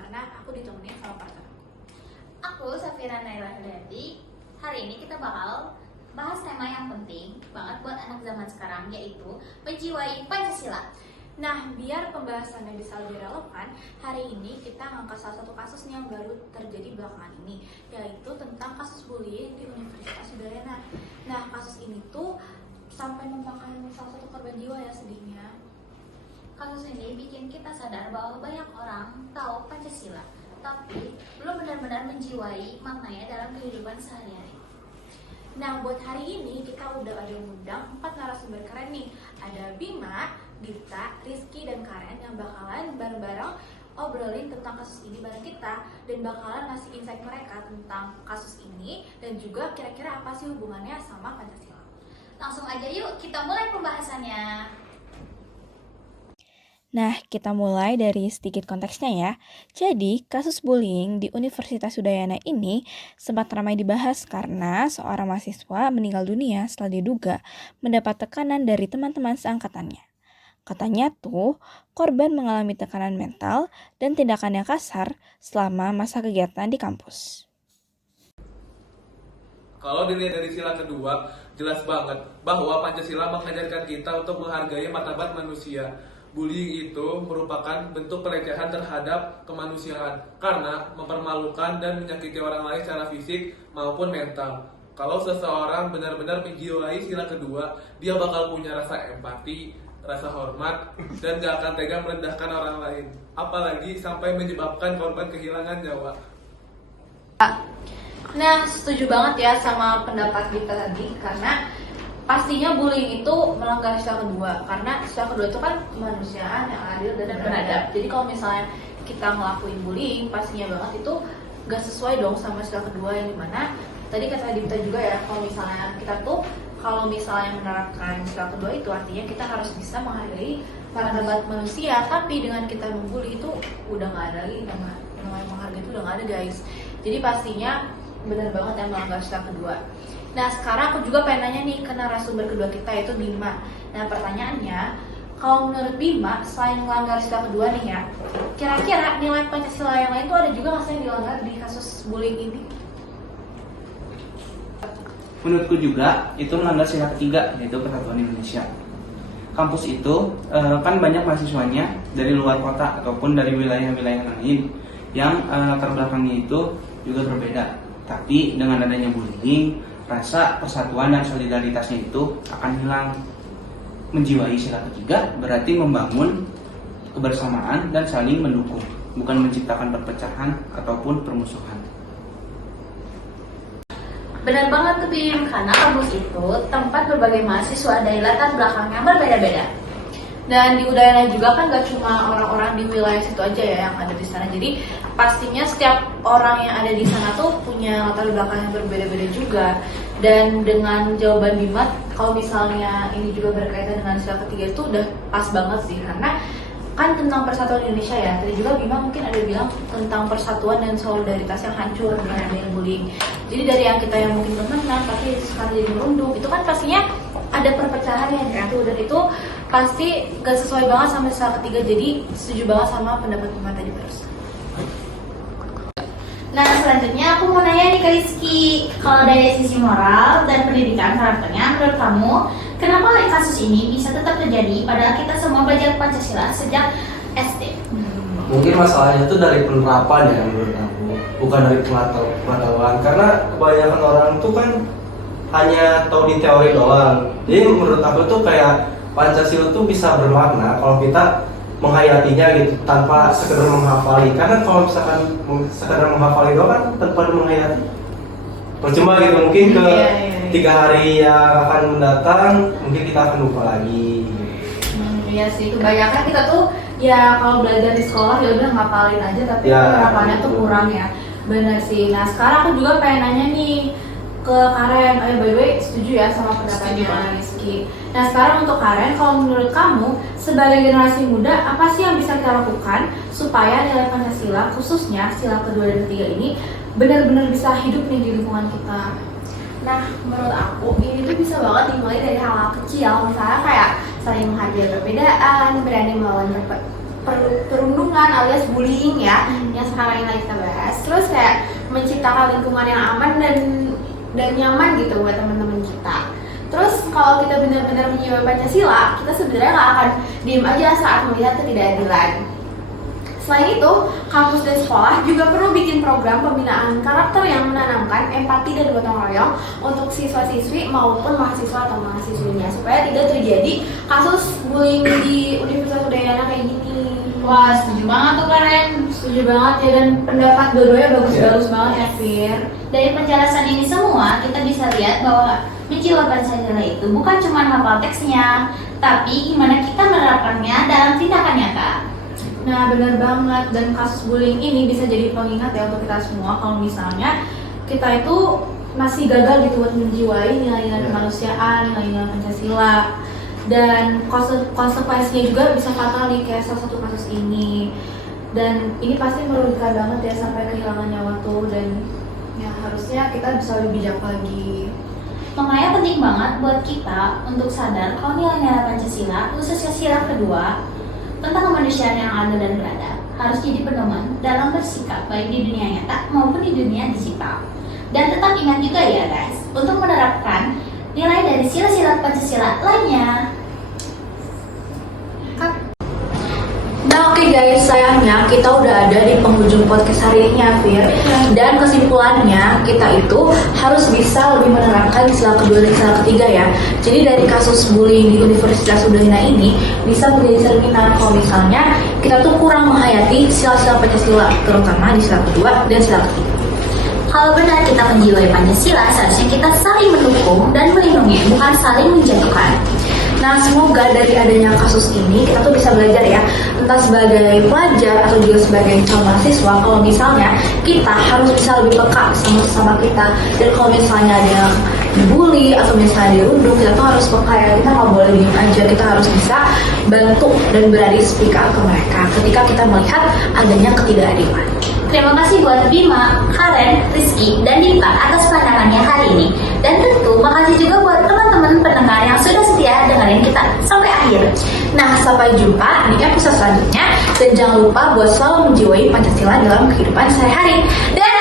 karena aku ditemenin sama partner Aku Safira Naila Hidayati. Hari ini kita bakal bahas tema yang penting banget buat anak zaman sekarang, yaitu menjiwai Pancasila. Nah, biar pembahasannya bisa lebih relevan, hari ini kita ngangkat salah satu kasus nih yang baru terjadi belakangan ini, yaitu tentang kasus bullying di Universitas Udayana. Nah, kasus ini tuh sampai memakan salah satu korban jiwa ya, sedihnya. Kasus ini bikin kita sadar bahwa banyak orang tahu Pancasila, tapi belum benar-benar menjiwai maknanya dalam kehidupan sehari-hari. Nah, buat hari ini kita udah ada undang 4 narasumber keren nih. Ada Bima, Dita, Rizky, dan Karen yang bakalan bareng-bareng obrolin tentang kasus ini bareng kita dan bakalan ngasih insight mereka tentang kasus ini dan juga kira-kira apa sih hubungannya sama Pancasila. Langsung aja yuk kita mulai pembahasannya. Nah, kita mulai dari sedikit konteksnya ya. Jadi, kasus bullying di Universitas Udayana ini sempat ramai dibahas karena seorang mahasiswa meninggal dunia setelah diduga mendapat tekanan dari teman-teman seangkatannya. Katanya tuh, korban mengalami tekanan mental dan tindakan yang kasar selama masa kegiatan di kampus. Kalau dilihat dari sila kedua, jelas banget bahwa Pancasila mengajarkan kita untuk menghargai martabat manusia. Bullying itu merupakan bentuk pelecehan terhadap kemanusiaan karena mempermalukan dan menyakiti orang lain secara fisik maupun mental. Kalau seseorang benar-benar menjiwai sila kedua, dia bakal punya rasa empati, rasa hormat, dan gak akan tega merendahkan orang lain. Apalagi sampai menyebabkan korban kehilangan nyawa. Nah, setuju banget ya sama pendapat kita tadi, karena pastinya bullying itu melanggar sila kedua, karena sila kedua itu kan kemanusiaan yang adil dan beradab. Jadi kalau misalnya kita ngelakuin bullying, pastinya banget itu gak sesuai dong sama sila kedua, yang dimana tadi kata Dita juga ya, kalau misalnya kita tuh kalau misalnya menerapkan sila kedua itu artinya kita harus bisa menghargai martabat manusia. Tapi dengan kita membuli itu udah gak ada lagi, namanya menghargai itu udah gak ada guys. Jadi pastinya benar banget yang melanggar sila kedua. Nah, sekarang aku juga pengen nanya nih ke narasumber kedua kita, yaitu Bima. Nah, pertanyaannya, kalau menurut Bima, selain melanggar sila kedua nih ya, kira-kira nilai Pancasila yang lain tuh ada juga nggak sih yang dilanggar di kasus bullying ini? Menurutku juga itu melanggar sila ketiga, yaitu Persatuan Indonesia. Kampus itu kan banyak mahasiswanya dari luar kota ataupun dari wilayah-wilayah lain yang latar belakangnya itu juga berbeda. Tapi dengan adanya bullying, rasa persatuan dan solidaritasnya itu akan hilang. Menjiwai sila ketiga berarti membangun kebersamaan dan saling mendukung, bukan menciptakan perpecahan ataupun permusuhan. Benar banget tuh Bim, karena kampus itu tempat berbagai mahasiswa dari latar belakang yang berbeda-beda. Dan di Udayana juga kan gak cuma orang-orang di wilayah situ aja ya yang ada di sana. Jadi pastinya setiap orang yang ada di sana tuh punya latar belakang yang berbeda-beda juga. Dan dengan jawaban Bima, kalau misalnya ini juga berkaitan dengan sila ketiga itu udah pas banget sih. Karena kan tentang persatuan Indonesia ya. Tadi juga Bima mungkin ada bilang tentang persatuan dan solidaritas yang hancur dengan adanya bullying. Jadi dari yang kita yang mungkin temenan tapi sekarang jadi merunduk, itu kan pastinya ada perpecahan yang gitu. Dan itu pasti gak sesuai banget sama sila ketiga. Jadi setuju banget sama pendapat Bima tadi barusan. Nah, selanjutnya aku mau nanya nih ke Rizky, kalau dari sisi moral dan pendidikan karakternya, menurut kamu, kenapa kasus ini bisa tetap terjadi padahal kita semua belajar Pancasila sejak SD? Mungkin masalahnya itu dari penerapan ya menurut aku, bukan dari pengetahuan. Karena kebanyakan orang itu kan hanya tahu di teori doang. Jadi menurut aku tuh kayak Pancasila tuh bisa bermakna kalau kita menghayatinya gitu tanpa sekedar menghafali. Karena kalau misalkan sekedar menghafali doang kan tanpa menghayati percuma gitu. Mungkin ke 3 hari yang akan mendatang mungkin kita akan lupa lagi. Iya sih, kebanyakan kita tuh ya kalau belajar di sekolah ya udah ngapalin aja, tapi Ya, penerapannya tuh kurang ya. Benar sih. Nah, sekarang aku juga pengen nanya nih ke Karen. By the way, setuju ya sama pendapatnya Rizky. Nah, sekarang untuk Karen, kalau menurut kamu sebagai generasi muda, apa sih yang bisa kita lakukan supaya nilai Pancasila, khususnya sila kedua dan ketiga ini benar-benar bisa hidup nih di lingkungan kita? Nah, menurut aku ini tuh bisa banget dimulai dari hal-hal kecil, misalnya kayak saling menghargai perbedaan, berani melawan perundungan alias bullying ya, yang sekarang lagi kita bahas. Terus kayak menciptakan lingkungan yang aman dan nyaman gitu buat teman-teman kita. Terus kalau kita benar-benar menjiwai Pancasila, kita sebenarnya nggak akan diem aja saat melihat ketidakadilan. Selain itu, kampus dan sekolah juga perlu bikin program pembinaan karakter yang menanamkan empati dan gotong royong untuk siswa-siswi maupun mahasiswa atau mahasiswinya supaya tidak terjadi kasus bullying di Universitas Udayana kayak gini. Wah, setuju banget tuh Karen. Setuju banget ya, dan pendapat dua-duanya bagus-bagus banget ya Fir. Dari penjelasan ini semua, kita bisa lihat bahwa menjiwai Pancasila itu bukan cuma hafal teksnya, tapi gimana kita menerapkannya dalam tindakan nyata. Nah benar banget, dan kasus bullying ini bisa jadi pengingat ya untuk kita semua kalau misalnya kita itu masih gagal gitu buat menjiwai nilai-nilai kemanusiaan, nilai-nilai Pancasila, dan konsekuensinya juga bisa fatal nih kayak salah satu kasus ini, dan ini pasti merugikan banget ya sampai kehilangan nyawa tuh, dan ya harusnya kita bisa lebih bijak lagi. Makanya penting banget buat kita untuk sadar kalau nilai-nilai Pancasila, khususnya sila kedua tentang kemanusiaan yang adil dan beradab, harus jadi pedoman dalam bersikap baik di dunia nyata maupun di dunia digital. Dan tetap ingat juga ya guys, untuk menerapkan nilai dari sila-sila Pancasila lainnya. Nah oke guys, sayangnya kita udah ada di penghujung podcast hari ini ya Fir. Dan kesimpulannya kita itu harus bisa lebih menerapkan sila kedua dan sila ketiga ya. Jadi dari kasus bullying di Universitas Udayana ini bisa menjadi cerminan kalau misalnya kita tuh kurang menghayati sila-sila Pancasila, terutama di sila kedua dan sila ketiga. Kalau benar kita menjiwai Pancasila, seharusnya kita saling mendukung dan melindungi, bukan saling menjatuhkan. Nah semoga dari adanya kasus ini kita tuh bisa belajar ya, entah sebagai pelajar atau juga sebagai calon mahasiswa, kalau misalnya kita harus bisa lebih peka sama sesama kita. Dan kalau misalnya ada yang dibully atau misalnya dirundung, kita tuh harus peka ya, kita nggak boleh diem aja, kita harus bisa bantu dan berani speak up ke mereka ketika kita melihat adanya ketidakadilan. Terima kasih buat Bima, Karen, Rizky, dan Diva atas pandangannya hari ini. Dan tentu makasih juga buat teman-teman pendengar yang sudah setia dengerin kita sampai akhir. Nah, sampai jumpa di episode selanjutnya, dan jangan lupa buat selalu menjiwai Pancasila dalam kehidupan sehari-hari. Dadah!